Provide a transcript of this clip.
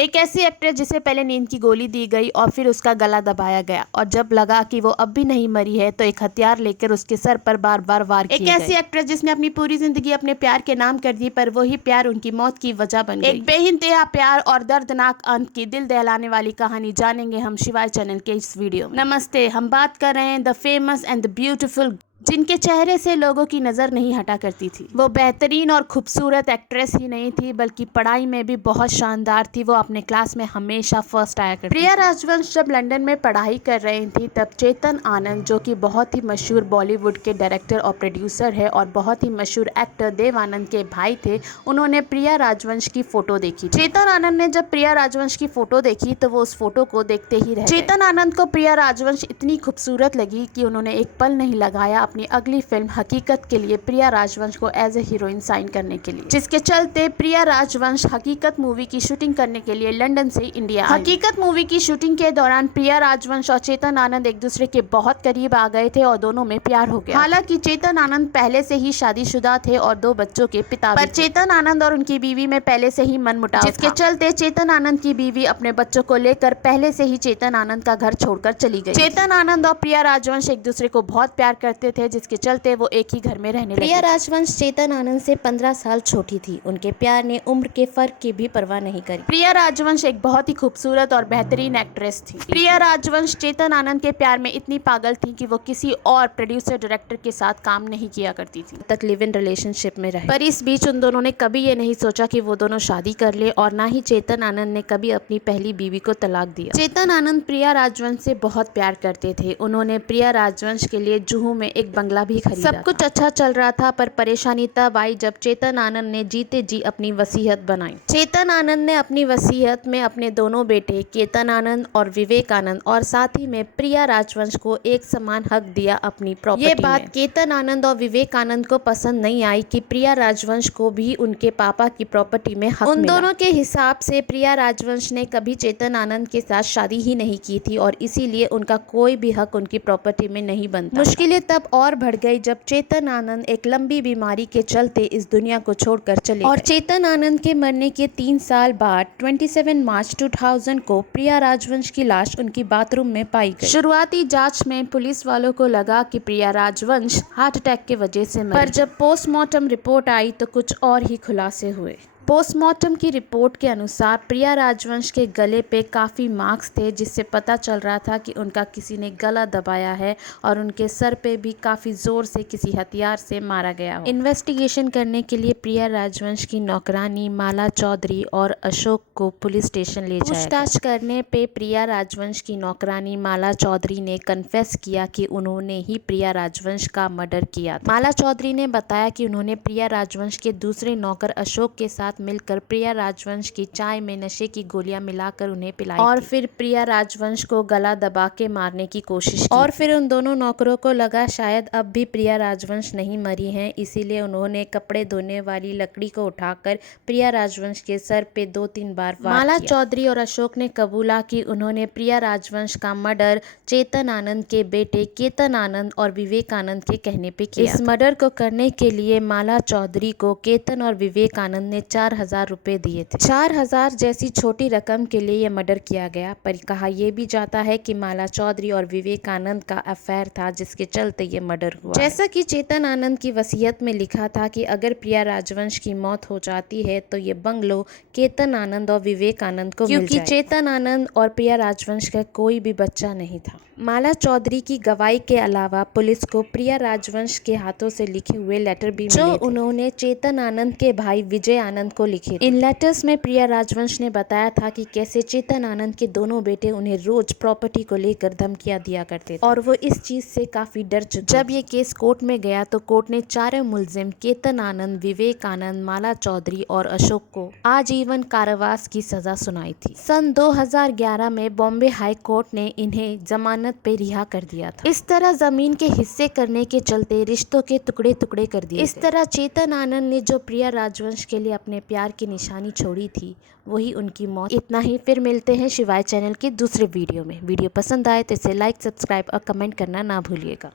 एक ऐसी एक्ट्रेस जिसे पहले नींद की गोली दी गई और फिर उसका गला दबाया गया और जब लगा कि वो अब भी नहीं मरी है तो एक हथियार लेकर उसके सर पर बार बार वार किए गए। एक ऐसी एक्ट्रेस जिसने अपनी पूरी जिंदगी अपने प्यार के नाम कर दी पर वही प्यार उनकी मौत की वजह बन गई। एक बेइंतहा प्यार और दर्दनाक अंत की दिल दहलाने वाली कहानी जानेंगे हम शिवाय चैनल के इस वीडियो में। नमस्ते, हम बात कर रहे हैं the famous and the beautiful जिनके चेहरे से लोगों की नज़र नहीं हटा करती थी। वो बेहतरीन और खूबसूरत एक्ट्रेस ही नहीं थी बल्कि पढ़ाई में भी बहुत शानदार थी। वो अपने क्लास में हमेशा फर्स्ट आया करती थी। प्रिया राजवंश जब लंदन में पढ़ाई कर रही थी तब चेतन आनंद, जो कि बहुत ही मशहूर बॉलीवुड के डायरेक्टर और प्रोड्यूसर है और बहुत ही मशहूर एक्टर देव आनंद के भाई थे, उन्होंने प्रिया राजवंश की फोटो देखी। चेतन आनंद ने जब प्रिया राजवंश की फोटो देखी तो वो उस फोटो को देखते ही रह गए। चेतन आनंद को प्रिया राजवंश इतनी खूबसूरत लगी कि उन्होंने एक पल नहीं लगाया अपनी अगली फिल्म हकीकत के लिए प्रिया राजवंश को एज ए हीरोइन साइन करने के लिए, जिसके चलते प्रिया राजवंश हकीकत मूवी की शूटिंग करने के लिए लंदन से इंडिया आई। हकीकत मूवी की शूटिंग के दौरान प्रिया राजवंश और चेतन आनंद एक दूसरे के बहुत करीब आ गए थे और दोनों में प्यार हो गया। हालांकि चेतन आनंद पहले से ही शादीशुदा थे और 2 बच्चों के पिता भी थे। पर चेतन आनंद और उनकी बीवी में पहले से ही मनमुटाव था, जिसके चलते चेतन आनंद की बीवी अपने बच्चों को लेकर पहले से ही चेतन आनंद का घर छोड़कर चली गई। चेतन आनंद और प्रिया राजवंश एक दूसरे को बहुत प्यार करते थे, जिसके चलते वो एक ही घर में रहने लगे। प्रिया राजवंश चेतन आनंद से 15 साल छोटी थी। उनके प्यार ने उम्र के फर्क की भी परवाह नहीं करी। प्रिया राजवंश एक बहुत ही खूबसूरत और बेहतरीन एक्ट्रेस थी। प्रिया राजवंश चेतन आनंद के प्यार में इतनी पागल थी कि वो किसी और प्रोड्यूसर डायरेक्टर के साथ काम नहीं किया करती थी, तक लिव इन रिलेशनशिप में रहे। पर इस बीच उन दोनों ने कभी ये नहीं सोचा कि वो दोनों शादी कर ले और ना ही चेतन आनंद ने कभी अपनी पहली बीवी को तलाक दिया। चेतन आनंद प्रिया राजवंश से बहुत प्यार करते थे। उन्होंने प्रिया राजवंश के लिए जुहू में एक बंगला भी खरीदा। सब कुछ अच्छा चल रहा था पर परेशानी तब आई जब चेतन आनंद ने जीते जी अपनी वसीयत बनाई। चेतन आनंद ने अपनी वसीयत में अपने दोनों बेटे केतन आनंद और विवेक आनंद और साथ ही में प्रिया राजवंश को एक समान हक दिया अपनी प्रॉपर्टी में। ये बात केतन आनंद और विवेक आनंद को पसंद नहीं आई कि प्रिया राजवंश को भी उनके पापा की प्रॉपर्टी में हक मिला। उन दोनों के हिसाब से प्रिया राजवंश ने कभी चेतन आनंद के साथ शादी ही नहीं की थी और इसीलिए उनका कोई भी हक उनकी प्रॉपर्टी में नहीं बनता। मुश्किलें तब और बढ़ गई जब चेतन आनंद एक लंबी बीमारी के चलते इस दुनिया को छोड़कर चले और चेतन आनंद के मरने के 3 साल बाद 27 मार्च 2000 को प्रिया राजवंश की लाश उनकी बाथरूम में पाई गई। शुरुआती जांच में पुलिस वालों को लगा कि प्रिया राजवंश हार्ट अटैक की वजह से मरी, पर जब पोस्टमार्टम रिपोर्ट आई तो कुछ और ही खुलासे हुए। पोस्टमार्टम की रिपोर्ट के अनुसार प्रिया राजवंश के गले पे काफ़ी मार्क्स थे, जिससे पता चल रहा था कि उनका किसी ने गला दबाया है और उनके सर पे भी काफ़ी ज़ोर से किसी हथियार से मारा गया हो। इन्वेस्टिगेशन करने के लिए प्रिया राजवंश की नौकरानी माला चौधरी और अशोक को पुलिस स्टेशन ले जाया। पूछताछ करने पे प्रिया राजवंश की नौकरानी माला चौधरी ने कन्फेस किया कि उन्होंने ही प्रिया राजवंश का मर्डर किया था। माला चौधरी ने बताया कि उन्होंने प्रिया राजवंश के दूसरे नौकर अशोक के साथ मिलकर प्रिया राजवंश की चाय में नशे की गोलियां मिलाकर उन्हें पिलाई और फिर प्रिया राजवंश को गला दबा के मारने की कोशिश की। और फिर उन दोनों नौकरों को लगा शायद अब भी प्रिया राजवंश नहीं मरी हैं, इसीलिए उन्होंने कपड़े धोने वाली लकड़ी को उठाकर प्रिया राजवंश के सर पे 2-3 बार वार माला चौधरी और अशोक ने कबूला कि उन्होंने प्रिया राजवंश का मर्डर चेतन आनंद के बेटे केतन आनंद और विवेक आनंद के कहने पे किया। इस मर्डर को करने के लिए माला चौधरी को केतन और विवेक आनंद ने 4,000 रुपए दिए थे। 4,000 जैसी छोटी रकम के लिए यह मर्डर किया गया, पर कहा यह भी जाता है कि माला चौधरी और विवेक आनंद का अफेयर था, जिसके चलते ये मर्डर हुआ। जैसा कि चेतन आनंद की वसीयत में लिखा था कि अगर प्रिया राजवंश की मौत हो जाती है तो ये बंगलो केतन आनंद और विवेक आनंद को मिल जाए, क्योंकि चेतन आनंद और प्रिया राजवंश का कोई भी बच्चा नहीं था। माला चौधरी की गवाही के अलावा पुलिस को प्रिया राजवंश के हाथों से लिखे हुए लेटर भी मिले, जो उन्होंने चेतन आनंद के भाई विजय आनंद को लिखे। इन लेटर्स में प्रिया राजवंश ने बताया था कि कैसे चेतन आनंद के दोनों बेटे उन्हें रोज प्रॉपर्टी को लेकर धमकियां दिया करते थे और वो इस चीज से काफी डर चुके। जब ये केस कोर्ट में गया तो कोर्ट ने चारों मुलजिम केतन आनंद, विवेक आनंद, माला चौधरी और अशोक को आजीवन कारावास की सजा सुनाई थी। सन 2011 में बॉम्बे हाई कोर्ट ने इन्हें जमानत पे रिहा कर दिया था। इस तरह जमीन के हिस्से करने के चलते रिश्तों के टुकड़े टुकड़े कर दिए। इस तरह चेतन आनंद ने जो प्रिया राजवंश के लिए अपने प्यार की निशानी छोड़ी थी वही उनकी मौत। इतना ही, फिर मिलते हैं शिवाय चैनल के दूसरे वीडियो में। वीडियो पसंद आए तो इसे लाइक, सब्सक्राइब और कमेंट करना ना भूलिएगा।